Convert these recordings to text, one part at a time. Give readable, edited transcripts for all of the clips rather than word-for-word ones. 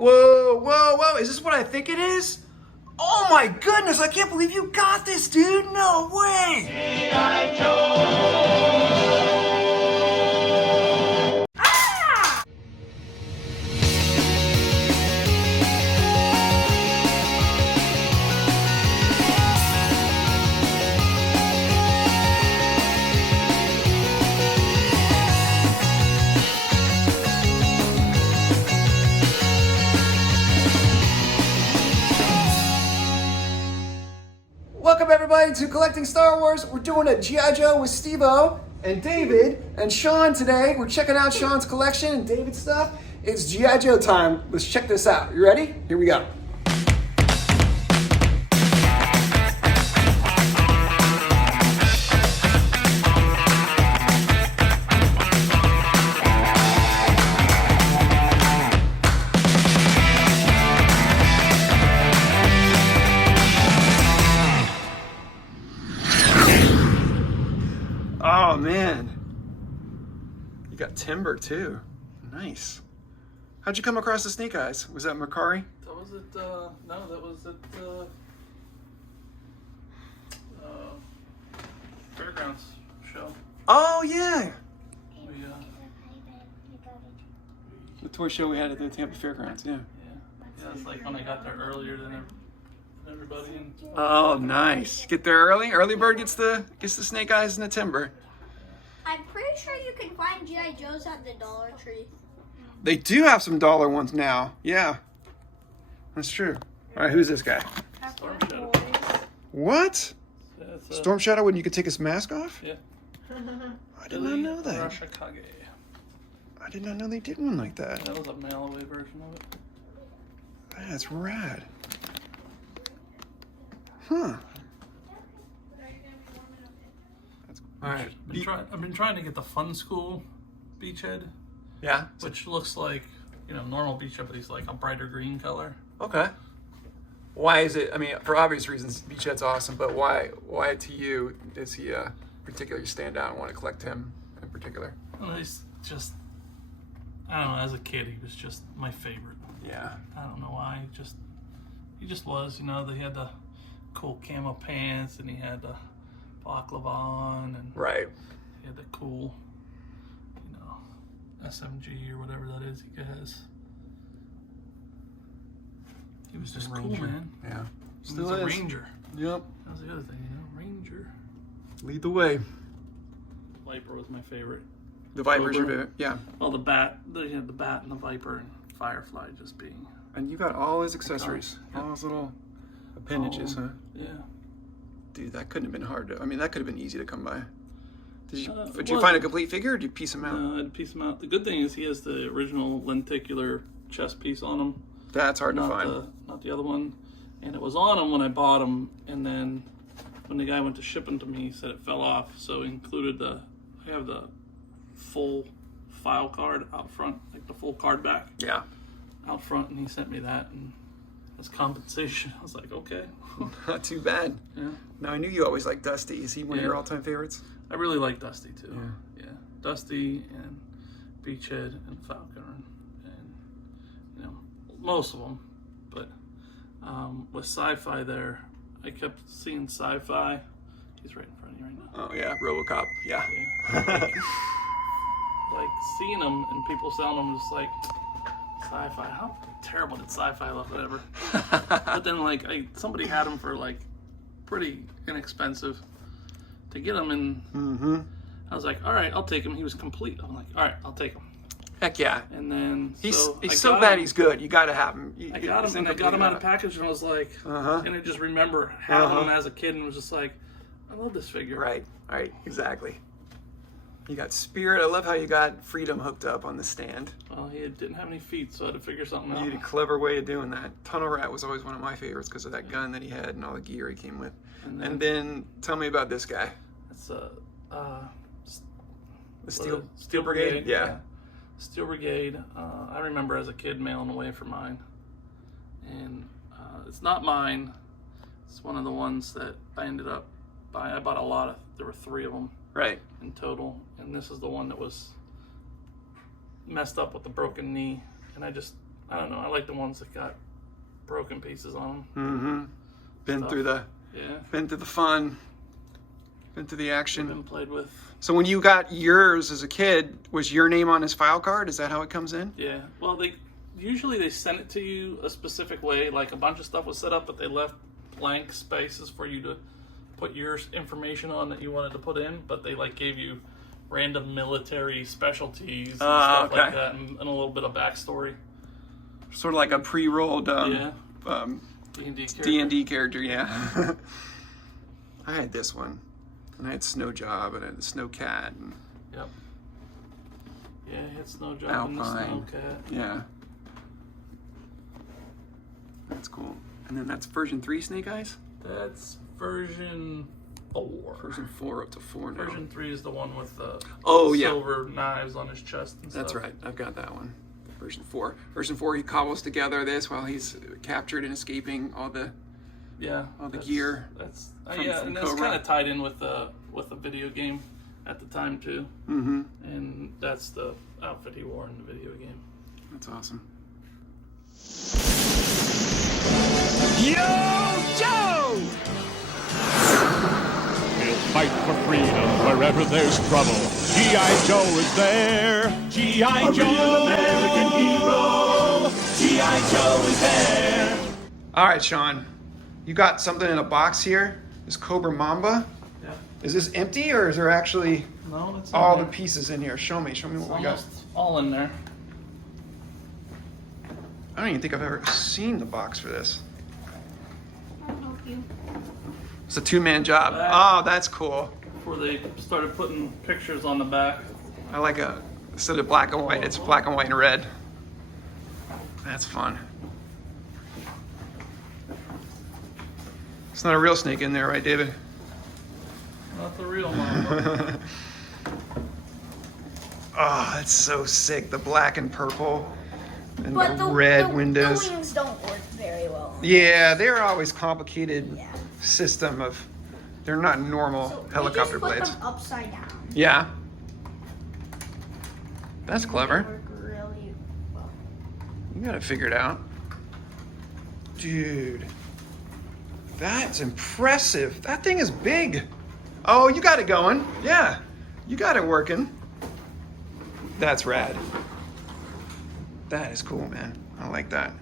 Whoa, whoa, whoa. Is this what I think it is? Oh my goodness, I can't believe you got this, dude. No way. GI Joe! Ah! Welcome everybody to Collecting Star Wars. We're doing a GI Joe with SteveO and David and Shawn today. We're checking out Shawn's collection and David's stuff. It's GI Joe time. Let's check this out. You ready? Here we go. Oh man, you got timber too. Nice. How'd you come across the Snake Eyes? Was that Macari? That was at, no, that was at, Fairgrounds show. Oh yeah, We, the toy show we had at the Tampa Fairgrounds. Yeah. yeah, it's like when I got there earlier than everybody. And Oh nice. Get there early. Early bird gets the Snake Eyes and the timber. I'm pretty sure you can find GI Joes at the Dollar Tree. They do have some dollar ones now. Yeah, that's true. All right, who's this guy? Storm Shadow. What? Yeah, it's, Storm Shadow when you could take his mask off? Yeah. I did not know that. Rashikage. I did not know they did one like that. That was a mail-away version of it. That's rad. Huh. All right. I've been trying to get the Fun School Beachhead, Yeah. which looks like, normal Beachhead, but he's like a brighter green color. Okay. Why is it? I mean, for obvious reasons, Beachhead's awesome, but why to you is he particularly stand out and want to collect him in particular? Well, he's just, I don't know, as a kid, he was just my favorite. Yeah. I don't know why, he just was, they had the cool camo pants, and he had the baklava on, and Right. he had the cool, SMG or whatever that is he has. He was just cool, man. Yeah. He was a ranger. Yep. That was the other thing, ranger. Lead the way. Viper was my favorite. The Viper's your Cobra. favorite. Yeah. Well, the bat, they had the bat and the Viper and Firefly just being. And you got all his accessories, Yep. all his little appendages, huh? Yeah. Dude, that couldn't have been hard to. I mean, that could have been easy to come by. Did you well, find a complete figure, or did you piece him out? I had to piece him out. The good thing is he has the original lenticular chest piece on him. That's hard to find. Not the other one. And it was on him when I bought him, and then when the guy went to ship him to me, he said it fell off. So he included I have the full file card out front, like the full card back Yeah. out front, and he sent me that, and as compensation, I was like, okay. Not too bad. Yeah. Now, I knew you always liked Dusty. Is he one of Yeah. your all-time favorites? I really like Dusty too. Yeah. Yeah. Dusty and Beachhead and Falcon and most of them. But with Sci-Fi there, I kept seeing Sci-Fi. He's right in front of you right now. Oh, yeah. RoboCop. Yeah. Yeah. Like seeing them and people selling them, just like Sci-Fi. How terrible did Sci-Fi look? Whatever. But then somebody had them for pretty inexpensive to get them, and I was like, all right, I'll take him. He was complete. I'm like, all right, I'll take him. Heck yeah. And then He's I so got bad him. he's good. You got to have him. I got him, and I got him out of package, and I was like, and I just remember having him as a kid, and was just like, I love this figure. Right. Exactly. You got Spirit. I love how you got Freedom hooked up on the stand. Well, he didn't have any feet, so I had to figure something out. You did a clever way of doing that. Tunnel Rat was always one of my favorites because of that gun that he had and all the gear he came with. And then tell me about this guy. It's The Steel Steel Brigade? Yeah. Steel Brigade. I remember as a kid mailing away for mine, and it's not mine. It's one of the ones that I ended up buying. I bought a lot of. There were 3 of them. Right. In total, and this is the one that was messed up with the broken knee, and I I don't know. I like the ones that got broken pieces on them. Mm-hmm. Been through the fun. Been through the action. Been played with. So when you got yours as a kid, was your name on his file card? Is that how it comes in? Yeah. Well, they sent it to you a specific way. Like a bunch of stuff was set up, but they left blank spaces for you to put your information on that you wanted to put in. But they like gave you random military specialties and stuff like that, and a little bit of backstory. Sort of like a pre-rolled D&D character, yeah. I had this one, and I had Snow Job, and I had the Snow Cat, and yep. Yeah, I had Snow Job and the Snow Cat. Yeah. That's cool. And then that's version 3 Snake Eyes? That's version 4. Version 4 up to 4 now. Version 3 is the one with the silver knives on his chest and stuff. That's right. I've got that one. Version 4. Version 4, he cobbles together this while he's captured and escaping all the gear. That's from that's kind of tied in with the video game at the time too. Mm-hmm. And that's the outfit he wore in the video game. That's awesome. Yo, Joe! He'll fight for freedom wherever there's trouble. GI Joe is there. GI Joe, American hero. GI Joe is there. All right, Shawn. You got something in a box here? This Cobra Mamba? Yeah. Is this empty, or is there actually It's all in the there. pieces in here? Show me what we got. Almost all in there. I don't even think I've ever seen the box for this. I'll help you. It's a 2-man job. Oh, that's cool. Before they started putting pictures on the back. I like instead of black and white, it's black and white and red. That's fun. It's not a real snake in there, right, David? Not the real one. Oh, that's so sick. The black and purple and But the red windows. The wings don't work very well. Yeah, they're always complicated Yeah. system of, they're not normal So helicopter we just blades. put them upside down. Yeah. That's They clever. work really well. You got it figured out. Dude. That's impressive. That thing is big. Oh, you got it going. Yeah. You got it working. That's rad. That is cool, man. I like that.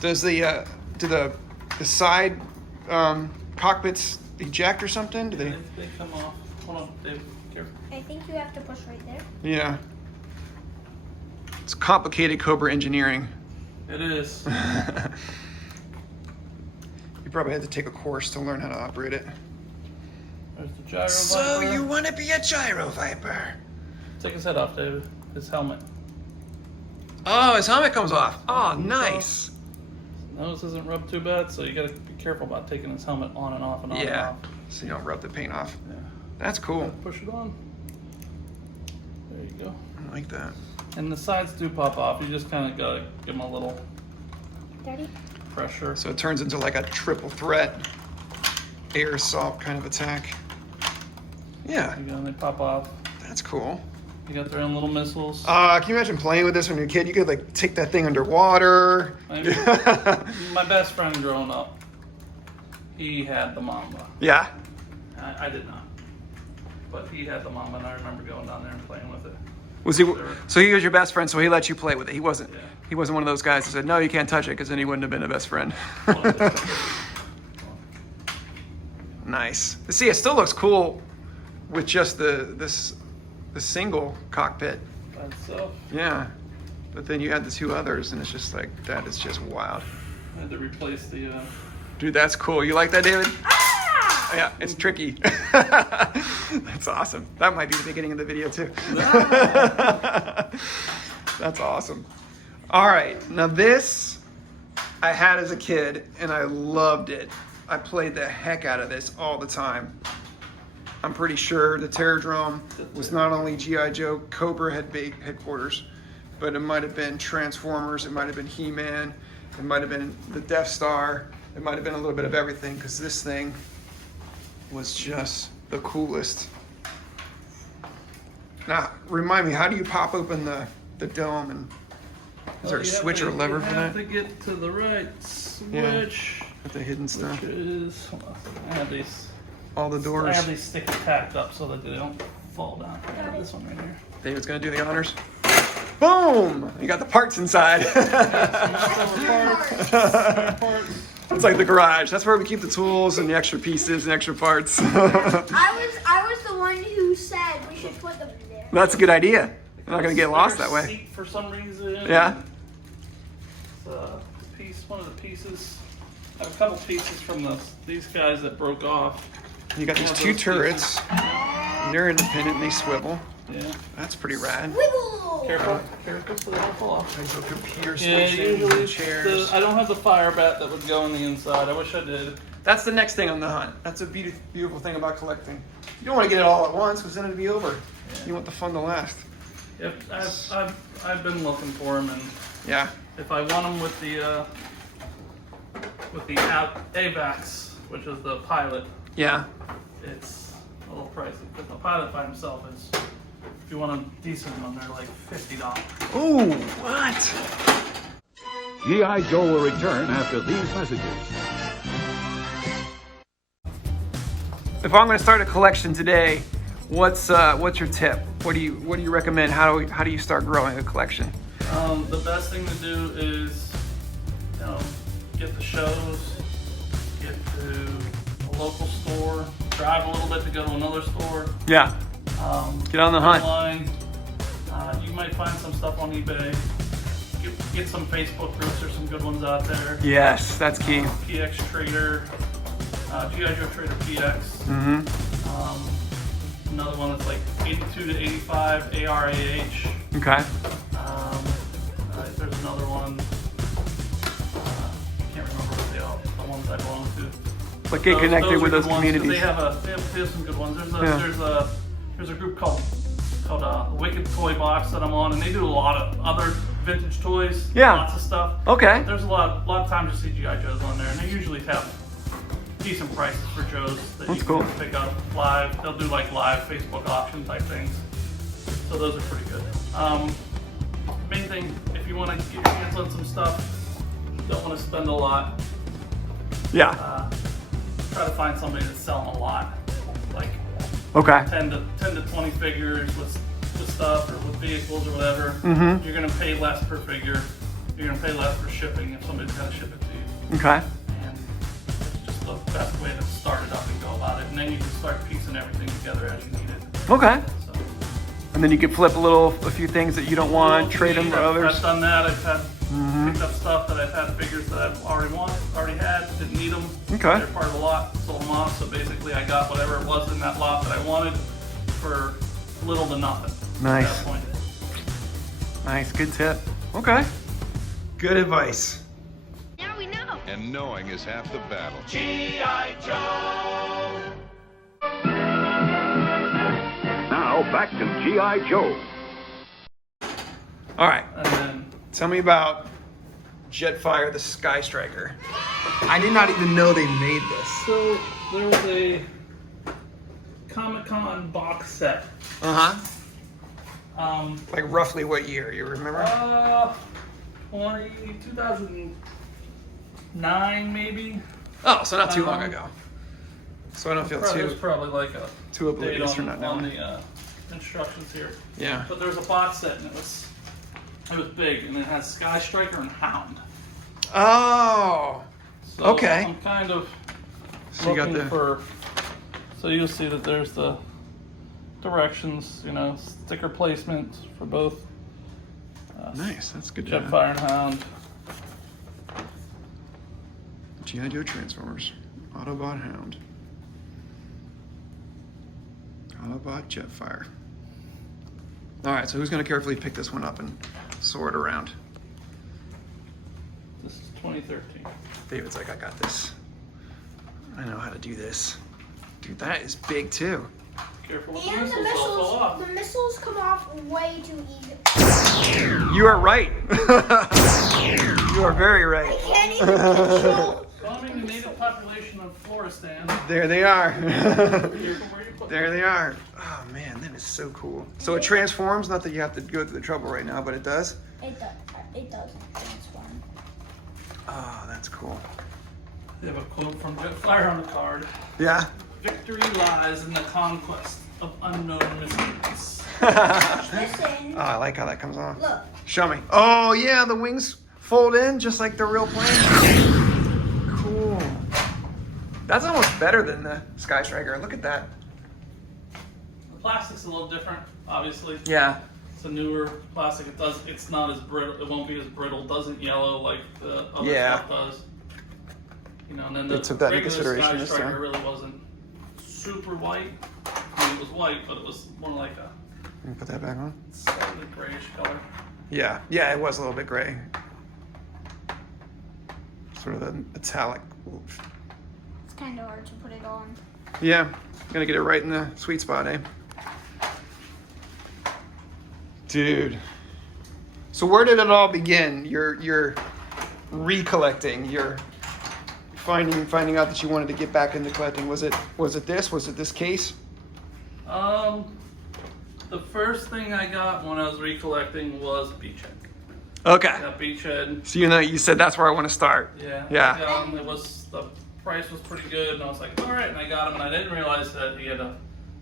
Does the do the side cockpits eject or something? Do they? They come off. Hold on, Dave. Careful. I think you have to push right there. Yeah. It's complicated Cobra engineering. It is. You probably had to take a course to learn how to operate it. There's the gyro So viper. you want to be a gyro viper? Take his head off, David. His helmet. Oh, his helmet comes off. Oh, nice. Nose isn't rubbed too bad, so you gotta be careful about taking his helmet on and off and on and Yeah. off. So you don't rub the paint off. Yeah. That's cool. Push it on. There you go. I like that. And the sides do pop off. You just kind of gotta give them a little Daddy? pressure. So it turns into like a triple threat air assault kind of attack. Yeah, There you go, and they pop off. that's cool. You got their own little missiles. Can you imagine playing with this when you're a kid? You could like take that thing underwater. Maybe. My best friend growing up, he had the Mamba. Yeah. I did not. But he had the Mamba, and I remember going down there and playing with it. Was he? So he was your best friend, so he let you play with it. He wasn't. Yeah. He wasn't one of those guys that said, "No, you can't touch it," because then he wouldn't have been a best friend. Nice. See, it still looks cool with just the single cockpit. By itself. Yeah. But then you add the 2 others, and it's just like that is just wild. I had to replace the. Dude, that's cool. You like that, David? Ah! Yeah, it's tricky. That's awesome. That might be the beginning of the video too. That's awesome. All right, now this I had as a kid and I loved it. I played the heck out of this all the time. I'm pretty sure the Terrordrome was not only GI Joe Cobra headquarters, but it might have been Transformers, it might have been He-Man, it might have been the Death Star, it might have been a little bit of everything, because this thing was just the coolest. Now, remind me, how do you pop open the dome? And is there a switch or lever for that? You have to get to the right switch. Yeah. With the hidden stuff. Which is, hold on a second. I have these. All the doors. I have these sticky tacked up so that they don't fall down. I have this one right here. David's gonna do the honors. Boom! You got the parts inside. It's like the garage. That's where we keep the tools and the extra pieces and extra parts. I was the one who said we should put them in there. That's a good idea. You're not gonna get lost that way. Seat for some reason. Yeah. It's one of the pieces. I have a couple pieces from these guys that broke off. You got these two turrets. They're independent and they swivel. Yeah. That's pretty rad. Wiggle! Careful so they don't fall off. There's a computer Yeah, station, usually chairs. I don't have the fire bat that would go on the inside. I wish I did. That's the next thing on the hunt. That's a beautiful thing about collecting. You don't want to get it all at once because then it'll be over. Yeah. You want the fun to last. Yep, I've been looking for them, and yeah, if I want them with the AVAX, which is the pilot, yeah, it's a little pricey. But the pilot by himself is, if you want a decent one, they're like $50. Ooh, what? G.I. Joe will return after these messages. If I'm going to start a collection today, what's your tip? What do you recommend? How do you start growing a collection? The best thing to do is, get the shows, get to a local store, drive a little bit to go to another store. Yeah. Get on the hunt. Online. You might find some stuff on eBay. Get some Facebook groups. There's some good ones out there. Yes, that's key. PX Trader, GI Joe Trader PX. Mm-hmm. Another one that's like 82 to 85 ARAH. Okay. There's another one. I can't remember what the ones I belong to. But get connected with those ones, communities. They have some good ones. There's a group called Wicked Toy Box that I'm on, and they do a lot of other vintage toys. Yeah. Lots of stuff. Okay. There's a lot of times you see GI Joes on there, and they usually have decent prices for Joes that That's you cool. can pick up live. They'll do like live Facebook auction type things. So those are pretty good. Main thing, if you want to get your hands on some stuff, don't want to spend a lot. Yeah. Try to find somebody that's selling a lot, like Okay. 10 to 20 figures with stuff or with vehicles or whatever. Mm-hmm. You're gonna pay less per figure. You're gonna pay less for shipping if somebody's gotta ship it to you. Okay. And it's just the best way to start it up and go about it. And then you can start piecing everything together as you need it. Okay. So, And then you could flip a few things that you don't want, trade them for others. I've done that. I've had picked up stuff that I've had figures that I've already had, didn't need them. Okay. They're part of a lot, sold them off. So basically, I got whatever it was in that lot that I wanted for little to nothing. Nice. At that point. Nice, good tip. Okay. Good advice. Now we know. And knowing is half the battle. G.I. Joe. Now back to G.I. Joe. All right. And then Tell me about Jetfire the Sky Striker. I did not even know they made this. so there was a Comic-Con box set. Uh-huh. Like roughly what year, you remember? 2009 maybe. Oh, so not too long ago. So I don't feel There's too probably like a too oblivious date for not on knowing. the instructions here. Yeah. But there's a box set and it was big and it has Sky Striker and Hound. Oh. So Okay. I'm kind of So you got looking the for. So you'll see that there's the directions, sticker placement for both. nice. That's good. To know. Jetfire and Hound. GI Joe Transformers, Autobot Hound, Autobot Jetfire. All right. So who's going to carefully pick this one up and sort around? This is 2013. David's like, I got this. I know how to do this. Dude, that is big too. Careful with the And missiles, they'll fall off. the missiles come off way too easy. You are right. You are very right. I can't even control. Well, I mean, in the native population of Floristan. There they are. Careful where you put There they are. Oh man, that is so cool. So it transforms. Not that you have to go through the trouble right now, but it does. It does. It doesn't transform. Oh, that's cool. They have a quote from Jetfire on the card. Yeah. Victory lies in the conquest of unknown mysteries. Listen. Oh, I like how that comes on. Look. Show me. Oh yeah, the wings fold in just like the real plane. Cool. That's almost better than the Sky Striker. Look at that. The plastic's a little different, obviously. Yeah. It's a newer plastic. It's not as brittle. It won't be as brittle. Doesn't yellow like the other stuff does. You know, and then the They took that into regular consideration Sky this Striker time. really wasn't super white. I mean, it was white, but it was more like a Let me put that back on. slightly grayish color. Yeah. Yeah, it was a little bit gray. Sort of an metallic. It's kind of hard to put it on. Yeah. Gonna get it right in the sweet spot, eh? Dude. So where did it all begin? Your recollecting, your finding out that you wanted to get back into collecting. Was it this? Was it this case? The first thing I got when I was recollecting was a beachhead. Okay. That beachhead. So you said that's where I want to start. Yeah. Yeah. I got him. The price was pretty good, and I was like, all right. And I got him, and I didn't realize that he had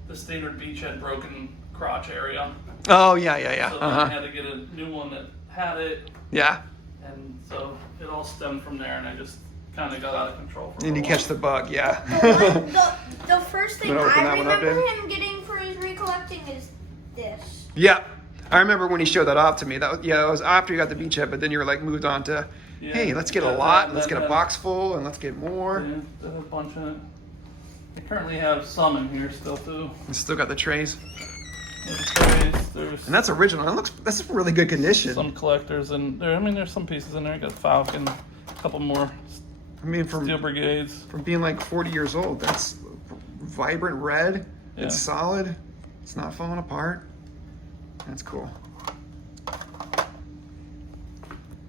the standard beachhead broken crotch area. Oh yeah. So then I had to get a new one that had it, Yeah. and so it all stemmed from there, and I just kind of got out of control. And you catch the bug, yeah. The first thing Wanna open I that one up, remember Dave? him getting for his recollecting is this. Yeah. I remember when he showed that off to me. That was after you got the beachhead, but then you were like moved on to, Yeah. hey, let's get a Yeah, lot, that- let's get a that- box full, and let's get more. Yeah, there's a bunch in it. I currently have some in here still too. And still got the trays. There's And that's original. That's in really good condition. some collectors in there. I mean, there's some pieces in there. I got Falcon, a couple more I mean, Steel from Brigades. being like 40 years old, that's vibrant red. Yeah. It's solid. It's not falling apart. That's cool.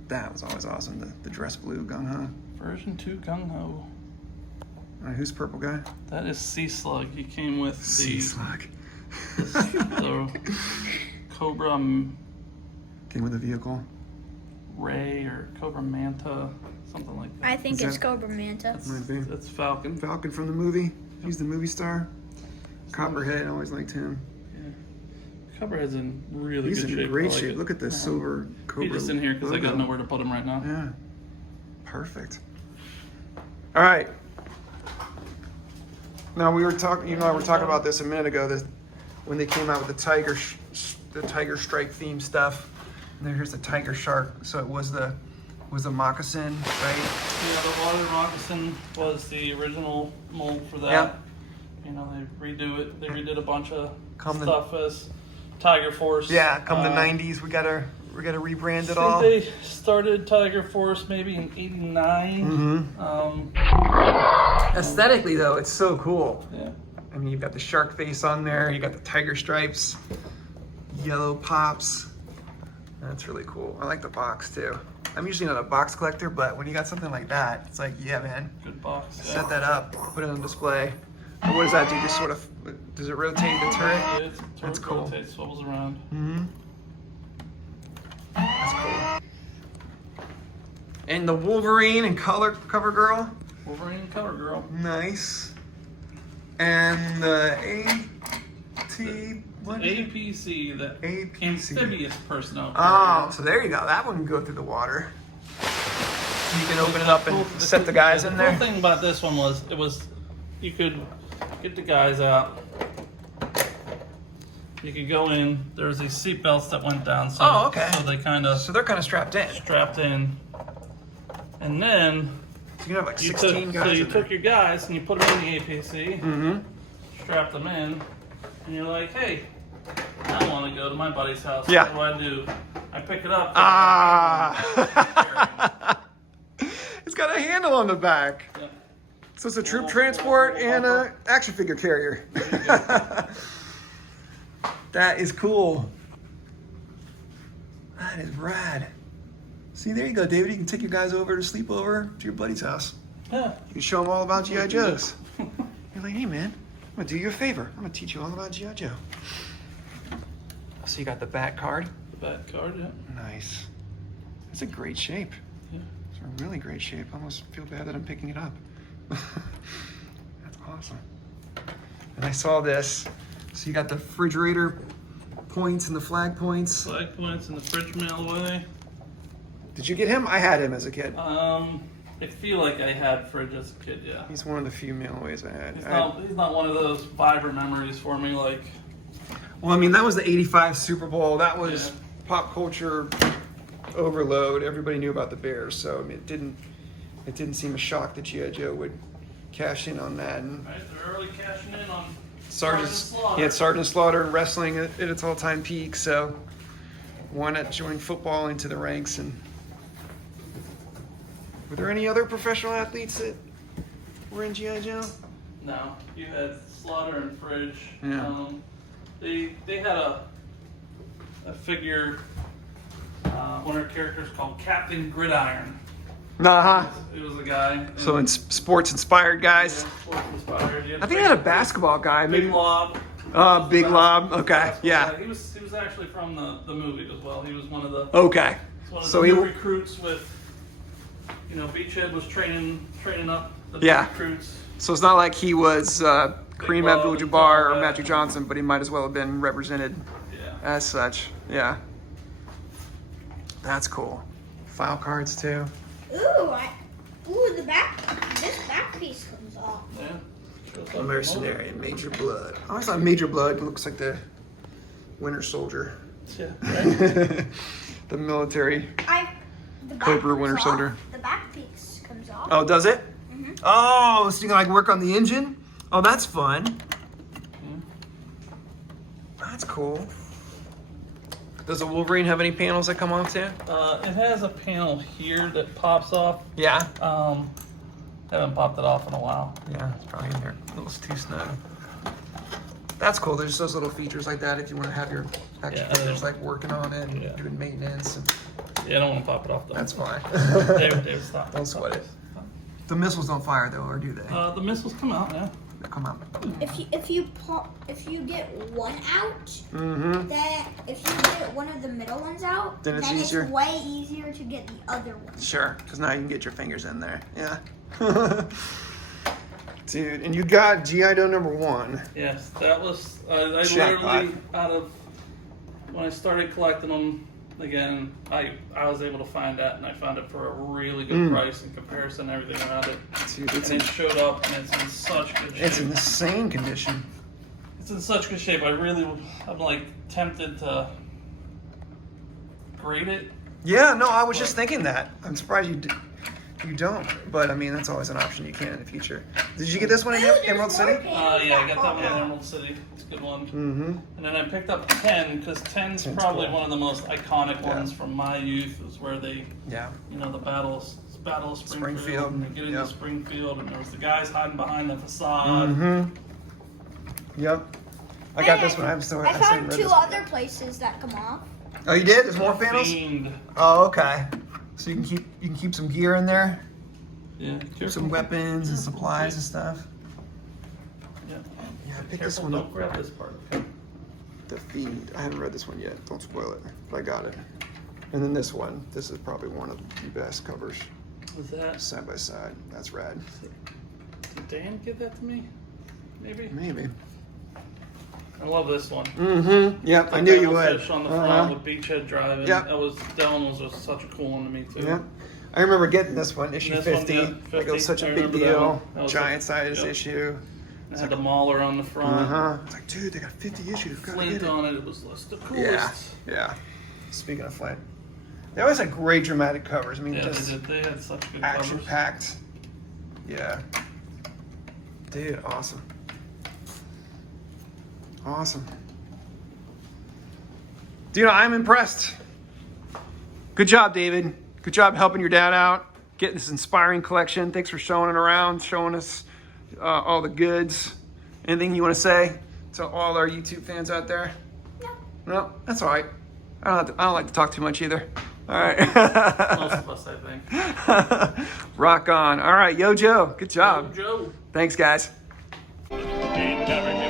That was always awesome. The dress blue gung ho. Version 2 Gung Ho. Who's the purple guy? That is Sea Slug. He came with Sea slug. the Cobra Came with a vehicle. Ray or Cobra Manta, something like that. I think Is it's that- Cobra Manta. Might be. That's Falcon. Falcon from the movie. He's the movie star. Copperhead, I always liked him. Copperhead's in really He's good in shape. I great like shape. it. Look at the silver Cobra. He's just in here because I got logo. nowhere to put him right now. Yeah. Perfect. All right. Now we were talking. You know, I were talking about this a minute ago. That when they came out with the tiger stripe theme stuff. And then here's the tiger shark. So it was the moccasin, right? Yeah, the water moccasin was the original mold for that. Yeah. You know, they redid a bunch of Come the- stuff as Tiger Force. Yeah. Come the '90s, we gotta rebrand it I all. think they started Tiger Force maybe in '89. Aesthetically, though, it's so cool. Yeah. I mean, you've got the shark face on there. You got the tiger stripes, yellow pops. That's really cool. I like the box too. I'm usually not a box collector, but when you got something like that, it's like, yeah, man, Good box. set that up, put it on display. And what does that do? Just sort of, does it rotate the turret? Yeah, it's That's cool. Rotates, swivels around. Mm-hmm. That's cool. And the Wolverine and cover girl, Wolverine Cover Girl. nice. And the what is it? APC, the APC. amphibious personnel. Oh, so there you go. That one can go through the water. You can open it up and set the guys in The there. cool thing about this one was you could get the guys out. You could go in. There's these seat belts that went down, so Oh, okay. so they kind of So they're kind of strapped in. strapped in. And then So you can have like you 16 took, guys so you in took there. your guys and you put them in the APC, Mm-hmm. strapped them in, and you're like, hey, I want to go to my buddy's house. Yeah. What do? I pick it up. Ah. It's got a handle on the back. Yeah. So it's a troop transport and a action figure carrier. That is cool. That is rad. See, there you go, David. You can take your guys over to sleep over to your buddy's house. Yeah. You show them all about GI Joes. You're like, hey man, I'm gonna do you a favor. I'm gonna teach you all about GI Joe. So you got the back card. The back card, yeah. Nice. It's a great shape. Yeah. It's a really great shape. I almost feel bad that I'm picking it up. That's awesome. And I saw this. So you got the refrigerator points and the flag points. Flag points and the fridge mail away. Did you get him? I had him as a kid. I feel like I had fridge as a kid, yeah. He's one of the few mail-aways I had. He's not one of those vibrant memories for me, like... Well, I mean, that was the '85 Super Bowl. That was pop culture overload. Everybody knew about the Bears, so I mean, it didn't seem a shock that GI Joe would cash in on that. And Right, they're early cashing in on Sergeant Slaughter. He had Sergeant Slaughter in wrestling at its all-time peak, so why not join football into the ranks? And were there any other professional athletes that were in GI Joe? No, you had Slaughter and Fridge. Yeah. They had a figure, one of their characters called Captain Gridiron. Nah. It was a guy. So in sports-inspired guys. Sports inspired. I think they had a basketball guy. Big Maybe. Lob. Big Lob. Okay. Basketball Yeah. guy. He was actually from the movie as well. He was one of the Okay. So he. recruits with. Beachhead was training up the Yeah. recruits. So it's not like he was Kareem Lob Abdul-Jabbar and or all that. Magic Johnson, but he might as well have been represented Yeah. as such. Yeah. That's cool. File cards too. This back piece comes off. Yeah. Mercenary, Major Blood. I always thought Major Blood looks like the Winter Soldier. Yeah. Right? The military. The back Cobra comes Winter off. Soldier. The back piece comes off. Oh, does it? Oh, so you can like work on the engine? Oh, that's fun. That's cool. Does a Wolverine have any panels that come off too? It has a panel here that pops off. Yeah. Haven't popped it off in a while. Yeah, it's probably in there. A little too snug. That's cool. There's those little features like that if you want to have your action Yeah, figures like working on it and Yeah. doing maintenance. And Yeah, I don't want to pop it off though. that's fine. David, stop. Don't sweat it. The missiles don't fire though, or do they? The missiles come out, yeah. They come out. If you get one out, Mm-hmm. then if you get one of the middle ones out, Then it's easier. way easier to get the other one. Sure, because now you can get your fingers in there. Yeah. Dude, and you got GI Joe #1. Yes, that was I Jackpot. literally out of when I started collecting them again. I was able to find that, and I found it for a really good price in comparison to everything around it. Dude, it's And it showed up, and it's in such good shape. It's in insane condition. It's in such good shape. I'm like tempted to grade it. Yeah, no, I was just thinking that. I'm surprised you don't, but I mean that's always an option you can in the future. Did you get this one in Ooh, there's Emerald more City? panels Yeah, I that got that one in pop out. Emerald City. It's a good one. Mm-hmm. And then I picked up 10 because 10's probably cool. one of the most iconic Yeah. ones from my youth. Is where they, Yeah. the Battle of Springfield. Springfield, And they get into yep. Springfield, and there was the guys hiding behind the facade. Mm-hmm. Yep. I got this one. I still I haven't found read two this one other yet. places that come off. Oh, you did? There's more panels? Fiend. Oh, okay. So you can keep some gear in there, Yeah. some weapons and supplies and stuff. Yeah. Yeah, I picked this Careful, one don't up. grab this part. Okay. The Fiend. I haven't read this one yet. Don't spoil it. But I got it. And then this one. This is probably one of the best covers, Was that? side by side. That's rad. Did Dan give that to me? Maybe. Maybe. I love this one. Mm-hmm. Yep, I knew you would. Fish on the Uh-huh. front with Beachhead driving. Yep. That one was just such a cool one to me too. Yeah. I remember getting this one, issue This one, 50. yeah, Like it 50. was such I a big remember that deal. one. That was Giant size yep. issue. It had the Mauler on the front. Uh-huh. It's like, dude, they got 50 issues. Gotta get Flint it. on it. It was just the coolest. Yeah. Yeah. Speaking of Flint. They always had great dramatic covers. I mean, Yeah, just they did. They had such good action covers. packed. Yeah. Dude, awesome. Awesome. Dude, I'm impressed. Good job, David. Good job helping your dad out, getting this inspiring collection. Thanks for showing it around, showing us all the goods. Anything you want to say to all our YouTube fans out there? No. No, that's all right. I don't like to talk too much either. All right. Most of us, I think. Rock on. All right, Yo Joe, good job. Joe. Thanks, guys. He never